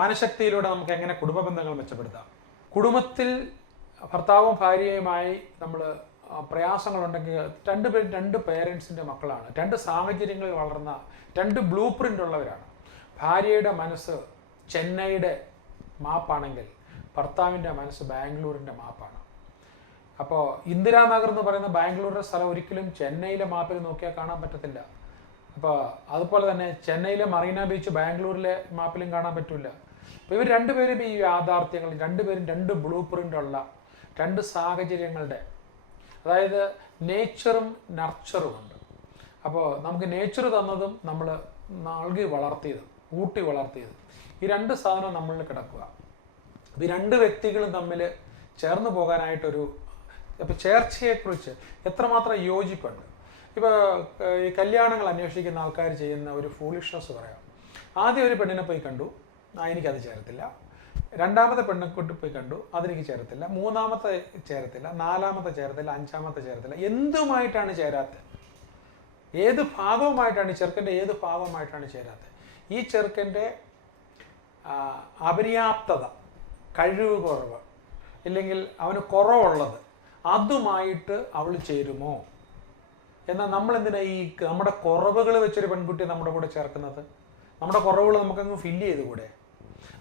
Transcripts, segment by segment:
മനഃശക്തിയിലൂടെ നമുക്ക് എങ്ങനെ കുടുംബ ബന്ധങ്ങൾ മെച്ചപ്പെടുത്താം. കുടുംബത്തിൽ ഭർത്താവും ഭാര്യയുമായി നമ്മൾ പ്രയാസങ്ങളുണ്ടെങ്കിൽ രണ്ട് പേരൻസിൻ്റെ മക്കളാണ്, രണ്ട് സാഹചര്യങ്ങളിൽ വളർന്ന രണ്ട് ബ്ലൂ പ്രിൻ്റ് ഉള്ളവരാണ്. ഭാര്യയുടെ മനസ്സ് ചെന്നൈയുടെ മാപ്പാണെങ്കിൽ ഭർത്താവിൻ്റെ മനസ്സ് ബാംഗ്ലൂരിൻ്റെ മാപ്പാണ്. അപ്പോൾ ഇന്ദിരാനഗർ എന്ന് പറയുന്ന ബാംഗ്ലൂരിൻ്റെ സ്ഥലം ഒരിക്കലും ചെന്നൈയിലെ മാപ്പിൽ നോക്കിയാൽ കാണാൻ പറ്റത്തില്ല. അപ്പോൾ അതുപോലെ തന്നെ ചെന്നൈയിലെ മറീന ബീച്ച് ബാംഗ്ലൂരിലെ മാപ്പിലും കാണാൻ പറ്റില്ല. അപ്പോൾ ഇവർ രണ്ടുപേരും ഈ യാഥാർത്ഥ്യങ്ങൾ, രണ്ടുപേരും രണ്ട് ബ്ലൂ പ്രിൻ്റുള്ള രണ്ട് സാഹചര്യങ്ങളുടെ, അതായത് നേച്ചറും നർച്ചറും ഉണ്ട്. അപ്പോൾ നമുക്ക് നേച്ചർ തന്നതും നമ്മൾ നൽകി വളർത്തിയതും ഊട്ടി വളർത്തിയതും ഈ രണ്ട് സാധനം നമ്മളിൽ കിടക്കുക. ഈ രണ്ട് വ്യക്തികളും തമ്മിൽ ചേർന്ന് പോകാനായിട്ടൊരു ഇപ്പോൾ ചേർച്ചയെക്കുറിച്ച് എത്രമാത്രം യോജിപ്പുണ്ട്. ഇപ്പോൾ ഈ കല്യാണങ്ങൾ അന്വേഷിക്കുന്ന ആൾക്കാർ ചെയ്യുന്ന ഒരു ഫൂളിഷ്നെസ് പറയാം. ആദ്യം ഒരു പെണ്ണിനെ പോയി കണ്ടു, എനിക്കത് ചേരത്തില്ല. രണ്ടാമത്തെ പെണ്ണെക്കൂട്ടി പോയി കണ്ടു, അതെനിക്ക് ചേരത്തില്ല. മൂന്നാമത്തെ ചേരത്തില്ല, നാലാമത്തെ ചേരത്തില്ല, അഞ്ചാമത്തെ ചേരത്തില്ല. എന്തുമായിട്ടാണ് ചേരാത്തത്? ഏത് ഭാഗവുമായിട്ടാണ്, ചെറുക്കൻ്റെ ഏത് ഭാഗവുമായിട്ടാണ് ചേരാത്തത്? ഈ ചെറുക്കൻ്റെ അപര്യാപ്തത, കഴിവ് കുറവ്, ഇല്ലെങ്കിൽ അവന് കുറവുള്ളത്, അതുമായിട്ട് അവൾ ചേരുമോ? എന്നാൽ നമ്മളെന്തിനാ ഈ നമ്മുടെ കുറവുകൾ വെച്ചൊരു പെൺകുട്ടിയെ നമ്മുടെ കൂടെ ചേർക്കുന്നത്? നമ്മുടെ കുറവുകൾ നമുക്കങ്ങ് ഫില്ല് ചെയ്ത് കൂടെ?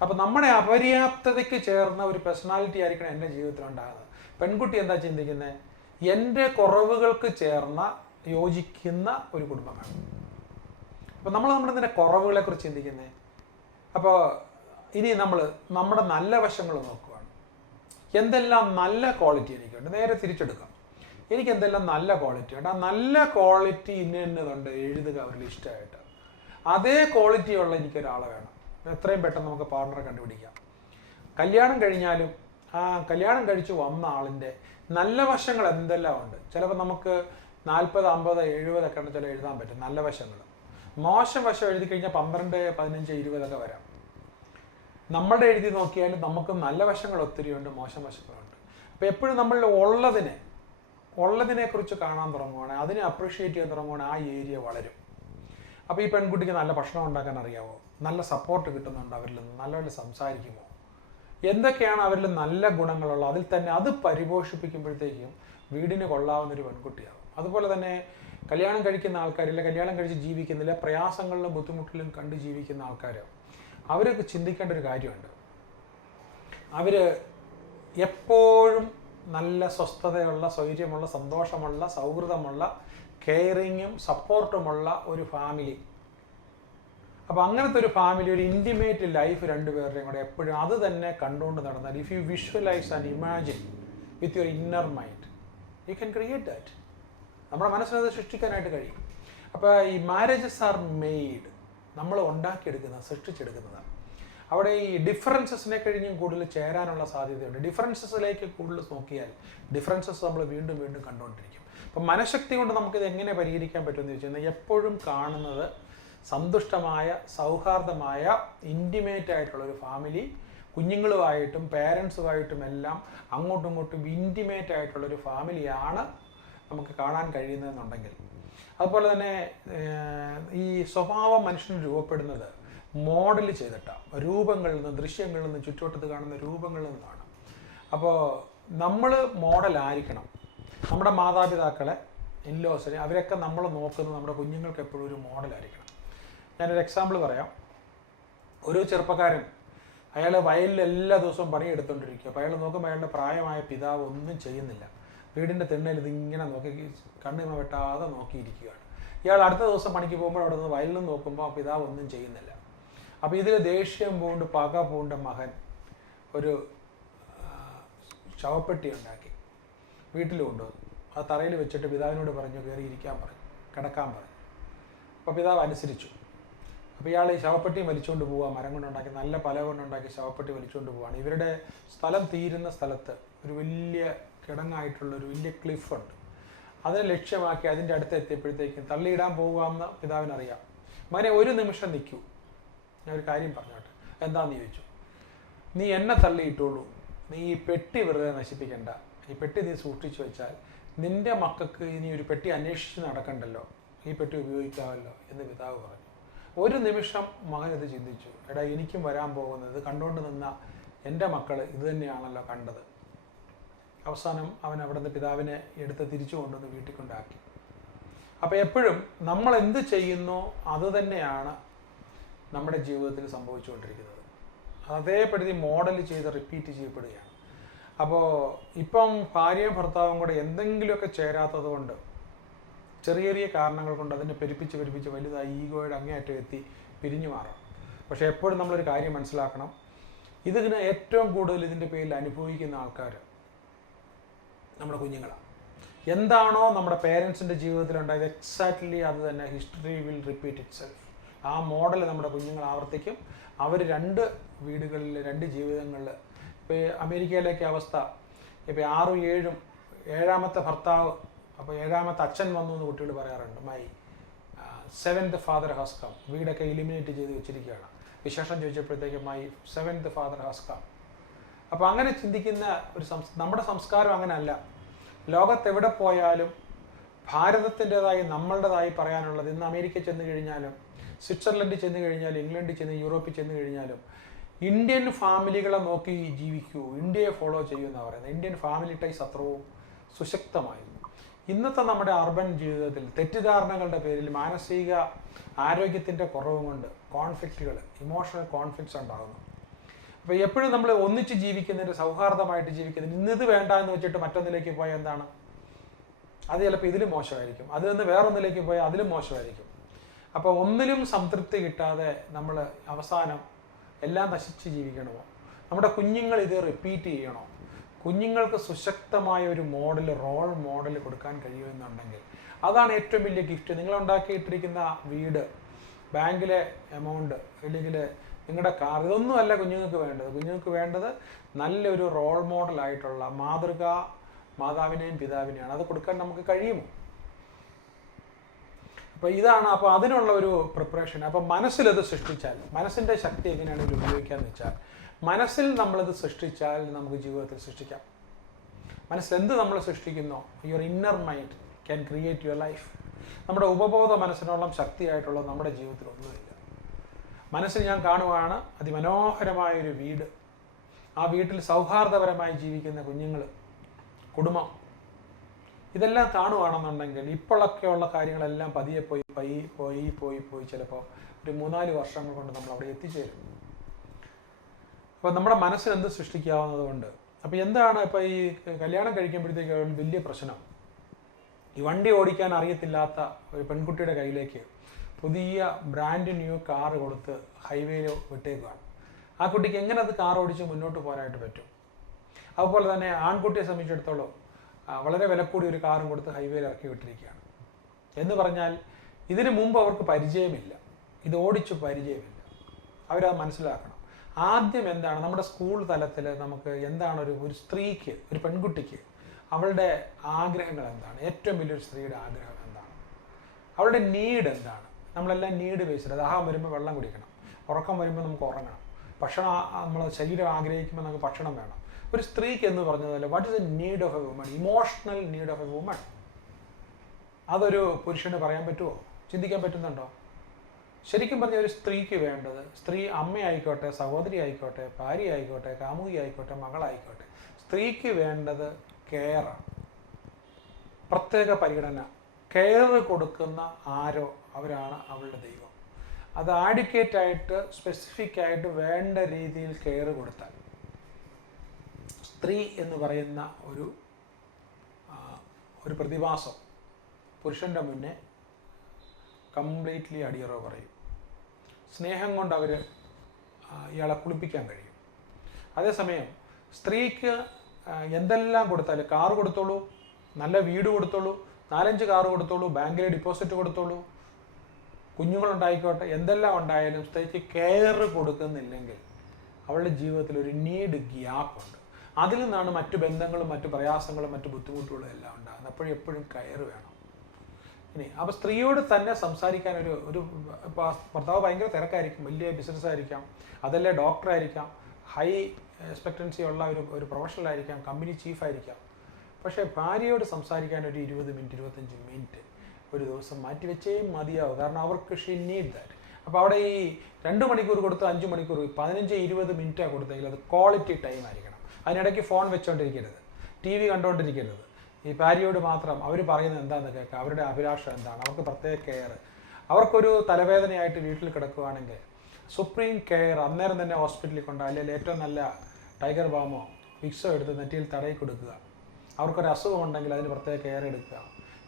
അപ്പം നമ്മുടെ അപര്യാപ്തതയ്ക്ക് ചേർന്ന ഒരു പേഴ്സണാലിറ്റി ആയിരിക്കണം എൻ്റെ ജീവിതത്തിൽ ഉണ്ടാകുന്നത്. പെൺകുട്ടി എന്താ ചിന്തിക്കുന്നത്? എൻ്റെ കുറവുകൾക്ക് ചേർന്ന യോജിക്കുന്ന ഒരു കുടുംബമാണ്. അപ്പോൾ നമ്മളെന്തിനാ കുറവുകളെക്കുറിച്ച് ചിന്തിക്കുന്നത്? അപ്പോൾ ഇനി നമ്മൾ നമ്മുടെ നല്ല വശങ്ങൾ നോക്കുകയാണ്. എന്തെല്ലാം നല്ല ക്വാളിറ്റി എനിക്കുണ്ട്, നേരെ തിരിച്ചെടുക്കാം. എനിക്ക് എന്തെല്ലാം നല്ല ക്വാളിറ്റി ഉണ്ട്, ആ നല്ല ക്വാളിറ്റി ഇന്നതുണ്ട് എഴുതുക അവരുടെ ഇഷ്ടമായിട്ട്. അതേ ക്വാളിറ്റിയുള്ള എനിക്കൊരാളെ വേണം. എത്രയും പെട്ടെന്ന് നമുക്ക് പാർട്ണറെ കണ്ടുപിടിക്കാം. കല്യാണം കഴിഞ്ഞാലും ആ കല്യാണം കഴിച്ച് വന്ന ആളിൻ്റെ നല്ല വശങ്ങൾ എന്തെല്ലാം ഉണ്ട്. ചിലപ്പോൾ നമുക്ക് 40, 50, 70 ഒക്കെ ചില എഴുതാൻ പറ്റും നല്ല വശങ്ങൾ. മോശം വശം എഴുതി കഴിഞ്ഞാൽ 12, 15, 20 ഒക്കെ വരാം. നമ്മുടെ എഴുതി നോക്കിയാലും നമുക്ക് നല്ല വശങ്ങൾ ഒത്തിരിയുണ്ട്, മോശം വശങ്ങളുണ്ട്. അപ്പോൾ എപ്പോഴും നമ്മൾ ഉള്ളതിനെക്കുറിച്ച് കാണാൻ തുടങ്ങുവാണെങ്കിൽ, അതിനെ അപ്രീഷിയേറ്റ് ചെയ്യാൻ തുടങ്ങുവാണെങ്കിൽ ആ ഏരിയ വളരും. അപ്പോൾ ഈ പെൺകുട്ടിക്ക് നല്ല ഭക്ഷണം ഉണ്ടാക്കാൻ അറിയാമോ? നല്ല സപ്പോർട്ട് കിട്ടുന്നുണ്ട് അവരിൽ നിന്ന്? നല്ലപോലെ സംസാരിക്കുമോ? എന്തൊക്കെയാണ് അവരിൽ നല്ല ഗുണങ്ങളുള്ള, അതിൽ തന്നെ അത് പരിപോഷിപ്പിക്കുമ്പോഴത്തേക്കും വീടിന് കൊള്ളാവുന്നൊരു പെൺകുട്ടിയാവും. അതുപോലെ തന്നെ കല്യാണം കഴിക്കുന്ന ആൾക്കാരില്ല, കല്യാണം കഴിച്ച് ജീവിക്കുന്നില്ല, പ്രയാസങ്ങളിലും ബുദ്ധിമുട്ടിലും കണ്ട് ജീവിക്കുന്ന ആൾക്കാർ, അവരൊക്കെ ചിന്തിക്കേണ്ട ഒരു കാര്യമുണ്ട്. അവർ എപ്പോഴും നല്ല സ്വസ്ഥതയുള്ള, സ്വൈര്യമുള്ള, സന്തോഷമുള്ള, സൗഹൃദമുള്ള, കെയറിങ്ങും സപ്പോർട്ടുമുള്ള ഒരു ഫാമിലി. അപ്പോൾ അങ്ങനത്തെ ഒരു ഫാമിലി, ഒരു ഇൻറ്റിമേറ്റ് ലൈഫ് രണ്ടുപേരുടെയും കൂടെ എപ്പോഴും അത് തന്നെ കണ്ടുകൊണ്ട് നടന്നാൽ, if you visualise and imagine with your inner mind, you can create that. നമ്മുടെ മനസ്സിനത് സൃഷ്ടിക്കാനായിട്ട് കഴിയും. അപ്പോൾ ഈ മാരേജസ് ആർ മെയ്ഡ്, നമ്മൾ ഉണ്ടാക്കിയെടുക്കുന്നത്, സൃഷ്ടിച്ചെടുക്കുന്നതാണ്. അവിടെ ഈ ഡിഫറൻസസിനെ കഴിഞ്ഞും കൂടുതൽ ചേരാനുള്ള സാധ്യതയുണ്ട്. ഡിഫറൻസസിലേക്ക് കൂടുതൽ നോക്കിയാൽ ഡിഫറൻസസ് നമ്മൾ വീണ്ടും വീണ്ടും കണ്ടുകൊണ്ടിരിക്കും. അപ്പം മനഃശക്തി കൊണ്ട് നമുക്കിത് എങ്ങനെ പരിഹരിക്കാൻ പറ്റുമെന്ന് ചോദിച്ചു കഴിഞ്ഞാൽ, എപ്പോഴും കാണുന്നത് സന്തുഷ്ടമായ, സൗഹാർദ്ദമായ, ഇൻറ്റിമേറ്റ് ആയിട്ടുള്ളൊരു ഫാമിലി, കുഞ്ഞുങ്ങളുമായിട്ടും പേരൻസുമായിട്ടും എല്ലാം അങ്ങോട്ടും ഇങ്ങോട്ടും ഇൻറ്റിമേറ്റ് ആയിട്ടുള്ളൊരു ഫാമിലിയാണ് നമുക്ക് കാണാൻ കഴിയുന്നതെന്നുണ്ടെങ്കിൽ, അതുപോലെ തന്നെ ഈ സ്വഭാവം മനുഷ്യന് രൂപപ്പെടുന്നത് മോഡൽ ചെയ്തിട്ടാണ്, രൂപങ്ങളിൽ നിന്ന്, ദൃശ്യങ്ങളിൽ നിന്ന്, ചുറ്റുവട്ടത്ത് കാണുന്ന രൂപങ്ങളിൽ നിന്നാണ്. അപ്പോൾ നമ്മൾ മോഡലായിരിക്കണം. നമ്മുടെ മാതാപിതാക്കളെ, ഇൻലോസിനെ, അവരൊക്കെ നമ്മൾ നോക്കുന്നത് നമ്മുടെ കുഞ്ഞുങ്ങൾക്ക് എപ്പോഴും ഒരു മോഡലായിരിക്കണം. ഞാനൊരു എക്സാമ്പിൾ പറയാം. ഒരു ചെറുപ്പക്കാരൻ, അയാൾ വയലിൽ എല്ലാ ദിവസവും പണിയെടുത്തുകൊണ്ടിരിക്കുക. അപ്പോൾ അയാൾ നോക്കുമ്പോൾ അയാളുടെ പ്രായമായ പിതാവ് ഒന്നും ചെയ്യുന്നില്ല. വീടിൻ്റെ തിണ്ണയിൽ ഇതിങ്ങനെ നോക്കി, കണ്ണിമ വെട്ടാതെ നോക്കിയിരിക്കുകയാണ്. ഇയാൾ അടുത്ത ദിവസം പണിക്ക് പോകുമ്പോൾ അവിടെ നിന്ന് വയലിൽ നിന്ന് നോക്കുമ്പോൾ ആ പിതാവ് ഒന്നും ചെയ്യുന്നില്ല. അപ്പോൾ ഇതിൽ ദേഷ്യം പൂണ്ട്, പക പൂണ്ട മകൻ ഒരു ശവപ്പെട്ടി ഉണ്ടാക്കി വീട്ടിൽ കൊണ്ടുവന്നു. അത് തറയിൽ വെച്ചിട്ട് പിതാവിനോട് പറഞ്ഞു കയറി ഇരിക്കാൻ പറഞ്ഞു, കിടക്കാൻ പറഞ്ഞു. അപ്പോൾ പിതാവ് അനുസരിച്ചു. അപ്പോൾ ഇയാൾ ഈ ശവപ്പെട്ടി വലിച്ചുകൊണ്ട് പോവുക, മരം കൊണ്ടുണ്ടാക്കി, നല്ല പല കൊണ്ടുണ്ടാക്കി ശവപ്പെട്ടി വലിച്ചുകൊണ്ട് പോവുകയാണ്. ഇവരുടെ സ്ഥലം തീരുന്ന സ്ഥലത്ത് ഒരു വലിയ കിടങ്ങായിട്ടുള്ളൊരു വലിയ ക്ലിഫുണ്ട്. അതിനെ ലക്ഷ്യമാക്കി അതിൻ്റെ അടുത്ത് എത്തിയപ്പോഴത്തേക്കും തള്ളിയിടാൻ പോകാമെന്ന് പിതാവിനറിയാം. മകനെ, ഒരു നിമിഷം നിൽക്കൂ, ഞാൻ ഒരു കാര്യം പറഞ്ഞോട്ടെ. എന്താണെന്ന് ചോദിച്ചു. നീ എന്നെ തള്ളിയിട്ടുള്ളൂ, നീ ഈ പെട്ടി വെറുതെ നശിപ്പിക്കണ്ട, ഈ പെട്ടി നീ സൂക്ഷിച്ചു വെച്ചാൽ നിൻ്റെ മക്കൾക്ക് ഇനി ഒരു പെട്ടി അന്വേഷിച്ച് നടക്കണ്ടല്ലോ, ഈ പെട്ടി ഉപയോഗിക്കാമല്ലോ എന്ന് പിതാവ് പറഞ്ഞു. ഒരു നിമിഷം മകൻ ഇത് ചിന്തിച്ചു, എടാ എനിക്കും വരാൻ പോകുന്നത് കണ്ടുകൊണ്ട് നിന്ന എൻ്റെ മക്കൾ ഇത് തന്നെയാണല്ലോ കണ്ടത്. അവസാനം അവൻ അവിടെ നിന്ന് പിതാവിനെ എടുത്ത് തിരിച്ചു കൊണ്ടുവന്ന് വീട്ടിൽ കൊണ്ടാക്കി. അപ്പോൾ എപ്പോഴും നമ്മൾ എന്ത് ചെയ്യുന്നോ അത് തന്നെയാണ് നമ്മുടെ ജീവിതത്തിൽ സംഭവിച്ചുകൊണ്ടിരിക്കുന്നത്. അതേപടി മോഡൽ ചെയ്ത് റിപ്പീറ്റ് ചെയ്യപ്പെടുകയാണ്. അപ്പോൾ ഇപ്പം ഭാര്യയും ഭർത്താവും കൂടെ എന്തെങ്കിലുമൊക്കെ ചേരാത്തത് കൊണ്ട്, ചെറിയ ചെറിയ കാരണങ്ങൾ കൊണ്ട് അതിനെ പെരുപ്പിച്ച് വലുതായി ഈഗോയുടെ അങ്ങേയറ്റം എത്തി പിരിഞ്ഞു മാറാം. പക്ഷേ എപ്പോഴും നമ്മളൊരു കാര്യം മനസ്സിലാക്കണം, ഇതിന് ഏറ്റവും കൂടുതൽ ഇതിൻ്റെ പേരിൽ അനുഭവിക്കുന്ന ആൾക്കാർ നമ്മുടെ കുഞ്ഞുങ്ങളാണ്. എന്താണോ നമ്മുടെ പേരൻസിൻ്റെ ജീവിതത്തിലുണ്ടായത് എക്സാക്ട്ലി അത് തന്നെ history will repeat it self. ആ മോഡൽ നമ്മുടെ കുഞ്ഞുങ്ങൾ ആവർത്തിക്കും. അവർ 2 വീടുകളിൽ 2 ജീവിതങ്ങളിൽ, ഇപ്പോൾ അമേരിക്കയിലേക്ക് അവസ്ഥ, ഇപ്പോൾ 6, 7, 7ാമത്തെ ഭർത്താവ്, അപ്പോൾ 7ാമത്തെ അച്ഛൻ വന്നു എന്ന് കുട്ടികൾ പറയാറുണ്ട്. My 7th father has come. വീടൊക്കെ എലിമിനേറ്റ് ചെയ്ത് വെച്ചിരിക്കുകയാണ്. വിശേഷം ചോദിച്ചപ്പോഴത്തേക്ക് my 7th father has come. അപ്പോൾ അങ്ങനെ ചിന്തിക്കുന്ന ഒരു നമ്മുടെ സംസ്കാരം അങ്ങനെയല്ല. ലോകത്തെവിടെ പോയാലും ഭാരതത്തിൻ്റെതായി നമ്മളുടേതായി പറയാനുള്ളത്, ഇന്ന് അമേരിക്ക ചെന്ന് കഴിഞ്ഞാലും സ്വിറ്റ്സർലൻഡിൽ ചെന്ന് കഴിഞ്ഞാലും ഇംഗ്ലണ്ടിൽ ചെന്ന് യൂറോപ്പിൽ ചെന്ന് കഴിഞ്ഞാലും ഇന്ത്യൻ ഫാമിലികളെ നോക്കി ജീവിക്കൂ, ഇന്ത്യയെ ഫോളോ ചെയ്യുമെന്നാണ് പറയുന്നത്. ഇന്ത്യൻ ഫാമിലി ടൈസ് അത്രയും സുശക്തമായിരുന്നു. ഇന്നത്തെ നമ്മുടെ അർബൻ ജീവിതത്തിൽ തെറ്റിദ്ധാരണകളുടെ പേരിൽ മാനസിക ആരോഗ്യത്തിൻ്റെ കുറവ് കൊണ്ട് കോൺഫ്ലിക്റ്റുകൾ, ഇമോഷണൽ കോൺഫ്ലിക്ട്സ് ഉണ്ടാകുന്നു. അപ്പോൾ എപ്പോഴും നമ്മൾ ഒന്നിച്ച് ജീവിക്കുന്നതിന്, സൗഹാർദ്ദമായിട്ട് ജീവിക്കുന്നതിന്, ഇന്നിത് വേണ്ട എന്ന് വെച്ചിട്ട് മറ്റൊന്നിലേക്ക് പോയാൽ എന്താണ്, അത് ചിലപ്പോൾ ഇതിലും മോശമായിരിക്കും. അതിൽ നിന്ന് വേറൊന്നിലേക്ക് പോയാൽ അതിലും മോശമായിരിക്കും. അപ്പോൾ ഒന്നിലും സംതൃപ്തി കിട്ടാതെ നമ്മൾ അവസാനം എല്ലാം നശിച്ച് ജീവിക്കണമോ? നമ്മുടെ കുഞ്ഞുങ്ങൾ ഇത് റിപ്പീറ്റ് ചെയ്യണോ? കുഞ്ഞുങ്ങൾക്ക് സുശക്തമായ ഒരു റോൾ മോഡൽ കൊടുക്കാൻ കഴിയുമെന്നുണ്ടെങ്കിൽ അതാണ് ഏറ്റവും വലിയ ഗിഫ്റ്റ്. നിങ്ങൾ ഉണ്ടാക്കിയിട്ടിരിക്കുന്ന വീട്, ബാങ്കിലെ എമൗണ്ട്, അല്ലെങ്കിൽ നിങ്ങളുടെ കാർ, ഇതൊന്നുമല്ല കുഞ്ഞുങ്ങൾക്ക് വേണ്ടത്. കുഞ്ഞുങ്ങൾക്ക് വേണ്ടത് നല്ലൊരു റോൾ മോഡലായിട്ടുള്ള മാതൃകാ മാതാവിനെയും പിതാവിനെയാണ്. അത് കൊടുക്കാൻ നമുക്ക് കഴിയുമോ? അപ്പോൾ ഇതാണ്. അപ്പോൾ അതിനുള്ള ഒരു പ്രിപ്പറേഷൻ. അപ്പോൾ മനസ്സിലത് സൃഷ്ടിച്ചാൽ, മനസ്സിൻ്റെ ശക്തി എങ്ങനെയാണ് ഇത് ഉപയോഗിക്കാന്ന് വെച്ചാൽ, മനസ്സിൽ നമ്മളിത് സൃഷ്ടിച്ചാൽ നമുക്ക് ജീവിതത്തിൽ സൃഷ്ടിക്കാം. മനസ്സിലെന്ത് നമ്മൾ സൃഷ്ടിക്കുന്നോ, your inner mind can create your life. നമ്മുടെ ഉപബോധ മനസ്സിനോളം ശക്തിയായിട്ടുള്ള നമ്മുടെ ജീവിതത്തിൽ ഒന്നുമില്ല. മനസ്സിൽ ഞാൻ കാണുകയാണ് അതിമനോഹരമായൊരു വീട്, ആ വീട്ടിൽ സൗഹാർദ്ദപരമായി ജീവിക്കുന്ന കുഞ്ഞുങ്ങൾ, കുടുംബം, ഇതെല്ലാം കാണുകയാണെന്നുണ്ടെങ്കിൽ ഇപ്പോഴൊക്കെയുള്ള കാര്യങ്ങളെല്ലാം പതിയെ പോയി ചിലപ്പോൾ ഒരു 3-4 വർഷങ്ങൾ കൊണ്ട് നമ്മൾ അവിടെ എത്തിച്ചേരും. അപ്പോൾ നമ്മുടെ മനസ്സിന് എന്ത് സൃഷ്ടിക്കാവുന്നത് കൊണ്ട്. അപ്പോൾ എന്താണ് ഇപ്പോൾ ഈ കല്യാണം കഴിക്കുമ്പോഴത്തേക്ക് വലിയ പ്രശ്നം, ഈ വണ്ടി ഓടിക്കാൻ അറിയത്തില്ലാത്ത ഒരു പെൺകുട്ടിയുടെ കയ്യിലേക്ക് പുതിയ ബ്രാൻഡ് ന്യൂ കാറ് കൊടുത്ത് ഹൈവേയിൽ വിട്ടേക്കുകയാണ്. ആ കുട്ടിക്ക് എങ്ങനെ അത് കാർ ഓടിച്ച് മുന്നോട്ട് പോകാനായിട്ട് പറ്റും? അതുപോലെ തന്നെ ആൺകുട്ടിയെ സംബന്ധിച്ചിടത്തോളം വളരെ വിലക്കൂടി ഒരു കാറും കൊടുത്ത് ഹൈവേയിൽ ഇറക്കി വിട്ടിരിക്കുകയാണ്. എന്ന് പറഞ്ഞാൽ ഇതിനു മുമ്പ് അവർക്ക് പരിചയമില്ല, ഇത് ഓടിച്ച് പരിചയമില്ല. അവരത് മനസ്സിലാക്കണം. ആദ്യം എന്താണ് നമ്മുടെ സ്കൂൾ തലത്തിൽ നമുക്ക് എന്താണ് ഒരു സ്ത്രീക്ക്, ഒരു പെൺകുട്ടിക്ക് അവളുടെ ആഗ്രഹങ്ങൾ എന്താണ്? ഏറ്റവും വലിയൊരു സ്ത്രീയുടെ ആഗ്രഹം എന്താണ്? അവളുടെ നീഡ് എന്താണ്? നമ്മളെല്ലാം നീഡ് ബേസ്ഡ്. ദാഹം വരുമ്പോൾ വെള്ളം കുടിക്കണം, ഉറക്കം വരുമ്പോൾ നമുക്ക് ഉറങ്ങണം, ഭക്ഷണം നമ്മൾ ശരീരം ആഗ്രഹിക്കുമ്പോൾ നമുക്ക് ഭക്ഷണം വേണം. ഒരു സ്ത്രീക്ക് എന്ന് പറഞ്ഞതല്ല, what is A need of A woman, emotional need of A woman. അതൊരു പുരുഷന് പറയാൻ പറ്റുമോ? ചിന്തിക്കാൻ പറ്റുന്നുണ്ടോ? ശരിക്കും പറഞ്ഞാൽ ഒരു സ്ത്രീക്ക് വേണ്ടത്, സ്ത്രീ അമ്മയായിക്കോട്ടെ, സഹോദരി ആയിക്കോട്ടെ, ഭാര്യ ആയിക്കോട്ടെ, കാമുകി ആയിക്കോട്ടെ, മകളായിക്കോട്ടെ, സ്ത്രീക്ക് വേണ്ടത് കെയറാണ്, പ്രത്യേക പരിഗണന. കെയർ കൊടുക്കുന്ന ആരോ അവരാണ് അവളുടെ ദൈവം. അത് ആഡിക്കേറ്റായിട്ട് സ്പെസിഫിക് ആയിട്ട് വേണ്ട രീതിയിൽ കെയർ കൊടുത്താൽ സ്ത്രീ എന്ന് പറയുന്ന ഒരു പ്രതിഭാസം പുരുഷൻ്റെ മുന്നേ കംപ്ലീറ്റ്ലി അടിയറോ പറയും. സ്നേഹം കൊണ്ട് അവർ ഇയാളെ കുളിപ്പിക്കാൻ കഴിയും. അതേസമയം സ്ത്രീക്ക് എന്തെല്ലാം കൊടുത്താലും, കാറ് കൊടുത്തോളൂ, നല്ല വീട് കൊടുത്തോളൂ, 4-5 കാറ് കൊടുത്തോളൂ, ബാങ്കിലെ ഡിപ്പോസിറ്റ് കൊടുത്തോളൂ, കുഞ്ഞുങ്ങളുണ്ടായിക്കോട്ടെ, എന്തെല്ലാം ഉണ്ടായാലും സ്ത്രീക്ക് കെയർ കൊടുക്കുന്നില്ലെങ്കിൽ അവളുടെ ജീവിതത്തിൽ ഒരു നീഡ് ഗ്യാപ്പുണ്ട്. അതിൽ നിന്നാണ് മറ്റു ബന്ധങ്ങളും മറ്റു പ്രയാസങ്ങളും മറ്റു ബുദ്ധിമുട്ടുകളും എല്ലാം ഉണ്ടാകുന്നത്. എപ്പോഴും കെയർ വേണം. ഇനി അപ്പോൾ സ്ത്രീയോട് തന്നെ സംസാരിക്കാൻ ഒരു ഭർത്താവ് ഭയങ്കര തിരക്കായിരിക്കും, വലിയ ബിസിനസ് ആയിരിക്കാം, അതല്ലേ ഡോക്ടറായിരിക്കാം, ഹൈ എക്സ്പെക്റ്റൻസി ഉള്ള ഒരു പ്രൊഫഷണലായിരിക്കാം, കമ്പനി ചീഫായിരിക്കാം. പക്ഷേ ഭാര്യയോട് സംസാരിക്കാൻ ഒരു 20 മിനിറ്റ് 25 മിനിറ്റ് ഒരു ദിവസം മാറ്റിവെച്ചേ മതിയാവും. കാരണം അവർക്ക് ഷീ നീഡ് ദാറ്റ്. അപ്പോൾ അവിടെ ഈ 2 മണിക്കൂർ കൊടുത്ത് 5 മണിക്കൂർ 15-20 മിനിറ്റാണ് കൊടുത്തെങ്കിൽ അത് ക്വാളിറ്റി ടൈം ആയിരിക്കണം. അതിനിടയ്ക്ക് ഫോൺ വെച്ചുകൊണ്ടിരിക്കരുത്, ടി വി കണ്ടുകൊണ്ടിരിക്കരുത്. ഈ ഭാര്യയോട് മാത്രം അവർ പറയുന്നത് എന്താണെന്ന് കേൾക്കുക, അവരുടെ അഭിലാഷം എന്താണ്, അവർക്ക് പ്രത്യേക കെയർ. അവർക്കൊരു തലവേദനയായിട്ട് വീട്ടിൽ കിടക്കുകയാണെങ്കിൽ സുപ്രീം കെയർ അന്നേരം തന്നെ ഹോസ്പിറ്റലിൽ കൊണ്ടുപോകുക, അല്ലെങ്കിൽ ഏറ്റവും നല്ല ടൈഗർ ബാമോ വിക്സോ എടുത്ത് നെറ്റിയിൽ തടയി കൊടുക്കുക. അവർക്കൊരു അസുഖം ഉണ്ടെങ്കിൽ അതിന് പ്രത്യേക കെയർ എടുക്കുക.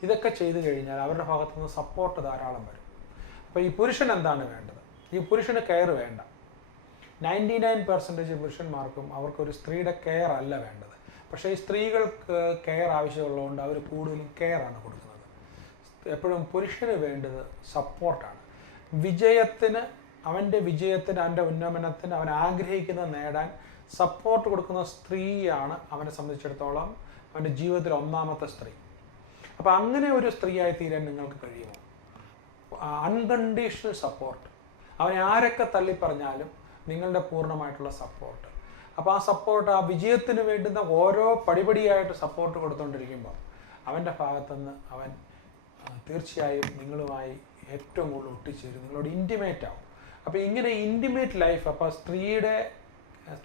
ഇതൊക്കെ ചെയ്തു കഴിഞ്ഞാൽ അവരുടെ ഭാഗത്തു നിന്ന് സപ്പോർട്ട് ധാരാളം വരും. അപ്പോൾ ഈ പുരുഷൻ എന്താണ് വേണ്ടത്? ഈ പുരുഷന് കെയർ വേണ്ട. 99% പുരുഷന്മാർക്കും അവർക്കൊരു സ്ത്രീയുടെ കെയർ അല്ല വേണ്ടത്. പക്ഷേ ഈ സ്ത്രീകൾക്ക് കെയർ ആവശ്യമുള്ളതുകൊണ്ട് അവർ കൂടുതലും കെയറാണ് കൊടുക്കുന്നത്. എപ്പോഴും പുരുഷന് വേണ്ടത് സപ്പോർട്ടാണ്. അവൻ്റെ വിജയത്തിന് അവൻ്റെ ഉന്നമനത്തിന് അവൻ ആഗ്രഹിക്കുന്നത് നേടാൻ സപ്പോർട്ട് കൊടുക്കുന്ന സ്ത്രീയാണ് അവനെ സംബന്ധിച്ചിടത്തോളം അവൻ്റെ ജീവിതത്തിൽ ഒന്നാമത്തെ സ്ത്രീ. അപ്പോൾ അങ്ങനെ ഒരു സ്ത്രീയായി തീരാൻ നിങ്ങൾക്ക് കഴിയുമോ? Unconditional support. അവനെ ആരൊക്കെ തള്ളിപ്പറഞ്ഞാലും നിങ്ങളുടെ പൂർണ്ണമായിട്ടുള്ള സപ്പോർട്ട്. അപ്പോൾ ആ സപ്പോർട്ട്, ആ വിജയത്തിന് വേണ്ടുന്ന ഓരോ പടിപടിയായിട്ട് സപ്പോർട്ട് കൊടുത്തുകൊണ്ടിരിക്കുമ്പോൾ അവൻ്റെ ഭാഗത്തുനിന്ന് അവൻ തീർച്ചയായും നിങ്ങളുമായി ഏറ്റവും കൂടുതൽ ഒട്ടിച്ചേരും, നിങ്ങളോട് ഇൻറ്റിമേറ്റ് ആവും. അപ്പോൾ ഇങ്ങനെ ഇൻറ്റിമേറ്റ് ലൈഫ്, അപ്പോൾ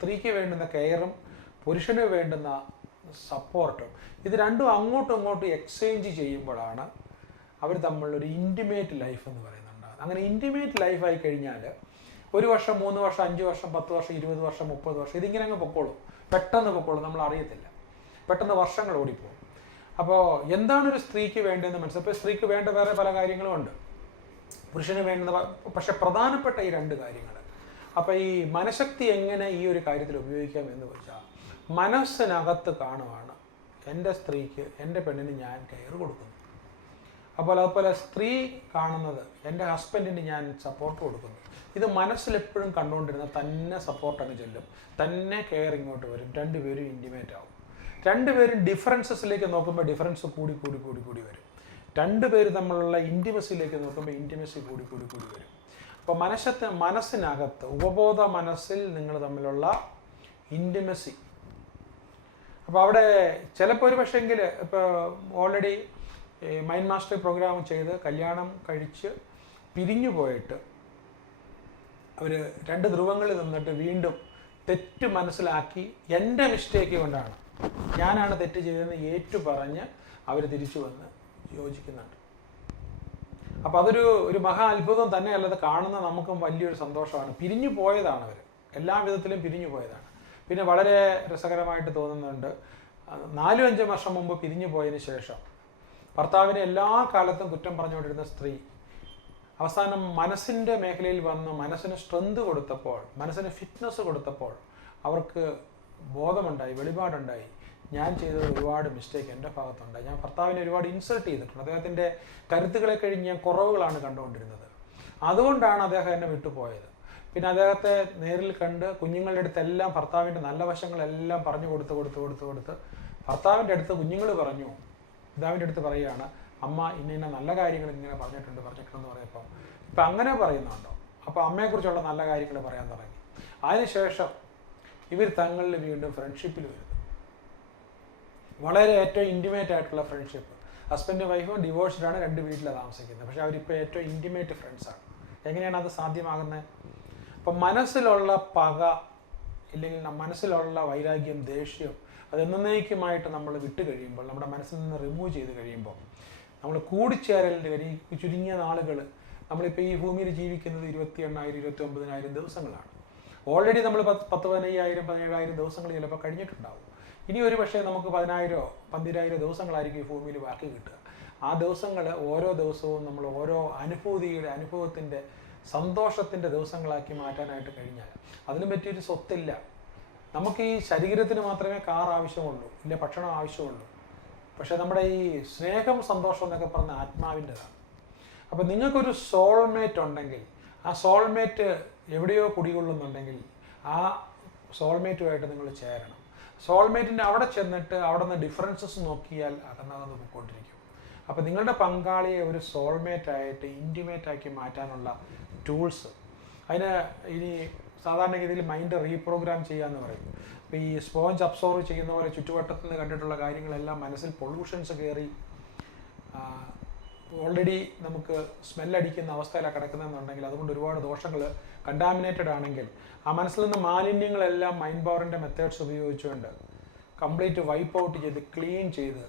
സ്ത്രീക്ക് വേണ്ടുന്ന കെയറും പുരുഷന് വേണ്ടുന്ന സപ്പോർട്ടും, ഇത് രണ്ടും അങ്ങോട്ടും ഇങ്ങോട്ടും എക്സ്ചേഞ്ച് ചെയ്യുമ്പോഴാണ് അവർ തമ്മിലൊരു ഇൻറ്റിമേറ്റ് ലൈഫ് എന്ന് പറയുന്നുണ്ട്. അങ്ങനെ ഇൻറ്റിമേറ്റ് ലൈഫായി കഴിഞ്ഞാൽ 1 വർഷം, 3 വർഷം, 5 വർഷം, 10 വർഷം, 20 വർഷം, 30 വർഷം ഇതിങ്ങനെ അങ്ങ് പൊക്കോളും. പെട്ടെന്ന് പൊക്കോളും, നമ്മൾ അറിയത്തില്ല. പെട്ടെന്ന് വർഷങ്ങൾ ഓടിപ്പോകും. അപ്പോൾ എന്താണ് ഒരു സ്ത്രീക്ക് വേണ്ടതെന്ന് മനസ്സിലാക്കുക. സ്ത്രീക്ക് വേണ്ട വേറെ പല കാര്യങ്ങളും ഉണ്ട്, പുരുഷന് വേണ്ടുന്ന, പക്ഷെ പ്രധാനപ്പെട്ട ഈ 2 കാര്യങ്ങൾ. അപ്പോൾ ഈ മനഃശക്തി എങ്ങനെ ഈ ഒരു കാര്യത്തിൽ ഉപയോഗിക്കാം എന്ന് വെച്ചാൽ, മനസ്സിനകത്ത് കാണുവാണ് എൻ്റെ സ്ത്രീക്ക്, എൻ്റെ പെണ്ണിന് ഞാൻ കെയർ കൊടുക്കുന്നു. അതുപോലെ സ്ത്രീ കാണുന്നത് എൻ്റെ ഹസ്ബൻഡിന് ഞാൻ സപ്പോർട്ട് കൊടുക്കുന്നു. ഇത് മനസ്സിലെപ്പോഴും കണ്ടുകൊണ്ടിരുന്ന തന്നെ സപ്പോർട്ട് അങ്ങ് ചെല്ലും, തന്നെ കെയർ ഇങ്ങോട്ട് വരും. 2 പേരും ഇൻറ്റിമേറ്റ് ആവും. 2 പേരും ഡിഫറൻസസിലേക്ക് നോക്കുമ്പോൾ ഡിഫറൻസ് കൂടി വരും. 2 പേര് തമ്മിലുള്ള ഇൻറ്റിമസിയിലേക്ക് നോക്കുമ്പോൾ ഇൻറ്റിമസി കൂടി വരും. അപ്പോൾ മനസ്സിനകത്ത്, ഉപബോധ മനസ്സിൽ നിങ്ങൾ തമ്മിലുള്ള ഇൻറ്റിമസി. അപ്പോൾ അവിടെ ചിലപ്പോൾ ഒരു പക്ഷേങ്കിൽ ഇപ്പോൾ ഓൾറെഡി മൈൻഡ് മാസ്റ്റർ പ്രോഗ്രാം ചെയ്ത് കല്യാണം കഴിച്ച് പിരിഞ്ഞു പോയിട്ട് അവർ 2 ധ്രുവങ്ങളിൽ നിന്നിട്ട് വീണ്ടും തെറ്റ് മനസ്സിലാക്കി എൻ്റെ മിസ്റ്റേക്ക് കൊണ്ടാണ്, ഞാനാണ് തെറ്റ് ചെയ്തതെന്ന് ഏറ്റു പറഞ്ഞ് അവർ തിരിച്ചു വന്ന് യോജിക്കുന്നുണ്ട്. അപ്പോൾ അതൊരു മഹാ അത്ഭുതം തന്നെയല്ലത് കാണുന്ന നമുക്കും വലിയൊരു സന്തോഷമാണ്. പിരിഞ്ഞു പോയതാണ് അവർ, എല്ലാ വിധത്തിലും പിരിഞ്ഞു പോയതാണ്. പിന്നെ വളരെ രസകരമായിട്ട് തോന്നുന്നുണ്ട്, 4-5 വർഷം മുമ്പ് പിരിഞ്ഞു പോയതിന് ശേഷം ഭർത്താവിനെ എല്ലാ കാലത്തും കുറ്റം പറഞ്ഞുകൊണ്ടിരുന്ന സ്ത്രീ അവസാനം മനസ്സിൻ്റെ മേഖലയിൽ വന്ന് മനസ്സിന് സ്ട്രെങ്ത് കൊടുത്തപ്പോൾ, മനസ്സിന് ഫിറ്റ്നസ് കൊടുത്തപ്പോൾ അവർക്ക് ബോധമുണ്ടായി, വെളിപാടുണ്ടായി. ഞാൻ ചെയ്തത് ഒരുപാട് മിസ്റ്റേക്ക് എൻ്റെ ഭാഗത്തുണ്ടായി, ഞാൻ ഭർത്താവിനെ ഒരുപാട് ഇൻസൾട്ട് ചെയ്തിട്ടുണ്ട്, അദ്ദേഹത്തിൻ്റെ കരുത്തുകളെ കഴിഞ്ഞ് ഞാൻ കുറവുകളാണ് കണ്ടുകൊണ്ടിരുന്നത്, അതുകൊണ്ടാണ് അദ്ദേഹം എന്നെ വിട്ടുപോയത്. പിന്നെ അദ്ദേഹത്തെ നേരിൽ കണ്ട് കുഞ്ഞുങ്ങളുടെ അടുത്തെല്ലാം ഭർത്താവിൻ്റെ നല്ല വശങ്ങളെല്ലാം പറഞ്ഞു കൊടുത്ത് ഭർത്താവിൻ്റെ അടുത്ത് കുഞ്ഞുങ്ങൾ പറഞ്ഞു, പിതാവിൻ്റെ അടുത്ത് പറയുകയാണ്, അമ്മ ഇന്ന നല്ല കാര്യങ്ങൾ ഇങ്ങനെ പറഞ്ഞിട്ടുണ്ടെന്ന് പറയപ്പോൾ ഇപ്പം അങ്ങനെ പറയുന്നുണ്ടോ? അപ്പോൾ അമ്മയെക്കുറിച്ചുള്ള നല്ല കാര്യങ്ങൾ പറയാൻ തുടങ്ങി. അതിനുശേഷം ഇവർ തങ്ങളിൽ വീണ്ടും ഫ്രണ്ട്ഷിപ്പിൽ വരുന്നു. വളരെ ഏറ്റവും ഇൻറ്റിമേറ്റ് ആയിട്ടുള്ള ഫ്രണ്ട്ഷിപ്പ്. ഹസ്ബൻഡും വൈഫും ഡിവോഴ്സ്ഡാണ്, 2 വീട്ടിലാണ് താമസിക്കുന്നത്. പക്ഷേ അവരിപ്പോൾ ഏറ്റവും ഇൻറ്റിമേറ്റ് ഫ്രണ്ട്സാണ്. എങ്ങനെയാണ് അത് സാധ്യമാകുന്നത്? അപ്പം മനസ്സിലുള്ള പക, ഇല്ലെങ്കിൽ മനസ്സിലുള്ള വൈരാഗ്യം, ദേഷ്യം, അത് എന്നേക്കുമായിട്ട് നമ്മൾ വിട്ട് കഴിയുമ്പോൾ, നമ്മുടെ മനസ്സിൽ നിന്ന് റിമൂവ് ചെയ്ത് കഴിയുമ്പോൾ, നമ്മൾ കൂടിച്ചേരലിൻ്റെ കാര്യം, ചുരുങ്ങിയ നാളുകൾ, നമ്മളിപ്പോൾ ഈ ഭൂമിയിൽ ജീവിക്കുന്നത് 28,000 29,000 ദിവസങ്ങളാണ്. ഓൾറെഡി നമ്മൾ 10,000 17,000 ദിവസങ്ങൾ ചിലപ്പോൾ കഴിഞ്ഞിട്ടുണ്ടാവും. ഇനി ഒരു പക്ഷേ നമുക്ക് 10,000 12,000 ദിവസങ്ങളായിരിക്കും ഈ ഭൂമിയിൽ ബാക്കി കിട്ടുക. ആ ദിവസങ്ങൾ ഓരോ ദിവസവും നമ്മൾ ഓരോ അനുഭവത്തിൻ്റെ സന്തോഷത്തിൻ്റെ ദിവസങ്ങളാക്കി മാറ്റാനായിട്ട് കഴിഞ്ഞാൽ അതിന് പറ്റിയൊരു സ്വത്തില്ല. നമുക്ക് ഈ ശരീരത്തിന് മാത്രമേ കാർ ആവശ്യമുള്ളൂ, ഇല്ല ഭക്ഷണം ആവശ്യമുള്ളൂ. പക്ഷേ നമ്മുടെ ഈ സ്നേഹം, സന്തോഷം എന്നൊക്കെ പറഞ്ഞ ആത്മാവിൻ്റെതാണ്. അപ്പോൾ നിങ്ങൾക്കൊരു സോൾമേറ്റ് ഉണ്ടെങ്കിൽ, ആ സോൾമേറ്റ് എവിടെയോ കുടികൊള്ളുന്നുണ്ടെങ്കിൽ ആ സോൾമേറ്റുമായിട്ട് നിങ്ങൾ ചേരണം. സോൾമേറ്റിൻ്റെ അവിടെ ചെന്നിട്ട് അവിടെ നിന്ന് ഡിഫറൻസസ് നോക്കിയാൽ അകന്നകന്ന് പോയിക്കൊണ്ടിരിക്കും. അപ്പോൾ നിങ്ങളുടെ പങ്കാളിയെ ഒരു സോൾമേറ്റായിട്ട് ഇൻറ്റിമേറ്റാക്കി മാറ്റാനുള്ള ടൂൾസ്, അതിന് ഇനി സാധാരണഗതിയിൽ മൈൻഡ് റീപ്രോഗ്രാം ചെയ്യാമെന്ന് പറയും. അപ്പോൾ ഈ സ്പോഞ്ച് അബ്സോർവ് ചെയ്യുന്ന പോലെ ചുറ്റുവട്ടത്തിൽ നിന്ന് കണ്ടിട്ടുള്ള കാര്യങ്ങളെല്ലാം മനസ്സിൽ പൊള്യൂഷൻസ് കയറി ഓൾറെഡി നമുക്ക് സ്മെല്ലടിക്കുന്ന അവസ്ഥയിലാണ് കിടക്കുന്നതെന്നുണ്ടെങ്കിൽ അതുകൊണ്ട് ഒരുപാട് ദോഷങ്ങൾ കണ്ടാമിനേറ്റഡ് ആണെങ്കിൽ ആ മനസ്സിൽ നിന്ന് മാലിന്യങ്ങളെല്ലാം മൈൻഡ് പവറിൻ്റെ മെത്തേഡ്സ് ഉപയോഗിച്ചുകൊണ്ട് കംപ്ലീറ്റ് വൈപ്പ് ഔട്ട് ചെയ്ത് ക്ലീൻ ചെയ്ത്,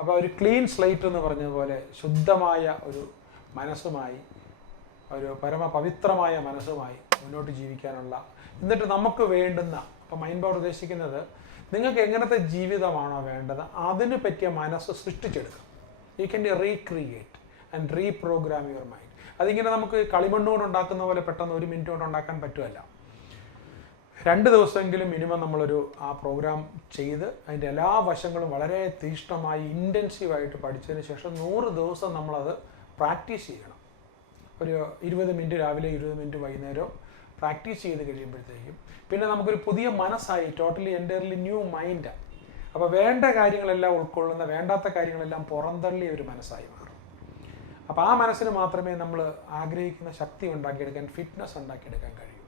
അപ്പോൾ ഒരു ക്ലീൻ സ്ലേറ്റ് എന്ന് പറഞ്ഞതുപോലെ ശുദ്ധമായ ഒരു മനസ്സുമായി, ഒരു പവിത്രമായ മനസ്സുമായി മുന്നോട്ട് ജീവിക്കാനുള്ള, എന്നിട്ട് നമുക്ക് വേണ്ടുന്ന, അപ്പോൾ മൈൻഡ് പവർ ഉദ്ദേശിക്കുന്നത് നിങ്ങൾക്ക് എങ്ങനത്തെ ജീവിതമാണോ വേണ്ടത് അതിന് പറ്റിയ മനസ്സ് സൃഷ്ടിച്ചെടുക്കുക. You can recreate and reprogram your mind. അതിങ്ങനെ നമുക്ക് കളിമണ്ണ് കൊണ്ട് ഉണ്ടാക്കുന്ന പോലെ പെട്ടെന്ന് 1 മിനിറ്റ് കൊണ്ട് ഉണ്ടാക്കാൻ പറ്റുമല്ല. 2 ദിവസമെങ്കിലും മിനിമം നമ്മളൊരു ആ പ്രോഗ്രാം ചെയ്ത് അതിൻ്റെ എല്ലാ വശങ്ങളും വളരെ തീക്ഷ്ണമായി ഇൻറ്റൻസീവായിട്ട് പഠിച്ചതിന് ശേഷം 100 ദിവസം നമ്മളത് പ്രാക്ടീസ് ചെയ്യണം. ഒരു 20 മിനിറ്റ് രാവിലെ 20 മിനിറ്റ് വൈകുന്നേരം പ്രാക്ടീസ് ചെയ്ത് കഴിയുമ്പോഴത്തേക്കും പിന്നെ നമുക്കൊരു പുതിയ മനസ്സായി, ടോട്ടലി എൻ്റയർലി ന്യൂ മൈൻഡാണ്. അപ്പോൾ വേണ്ട കാര്യങ്ങളെല്ലാം ഉൾക്കൊള്ളുന്ന, വേണ്ടാത്ത കാര്യങ്ങളെല്ലാം പുറന്തള്ളിയ ഒരു മനസ്സായി മാറും. അപ്പോൾ ആ മനസ്സിന് മാത്രമേ നമ്മൾ ആഗ്രഹിക്കുന്ന ശക്തി ഉണ്ടാക്കിയെടുക്കാൻ, ഫിറ്റ്നസ് ഉണ്ടാക്കിയെടുക്കാൻ കഴിയൂ.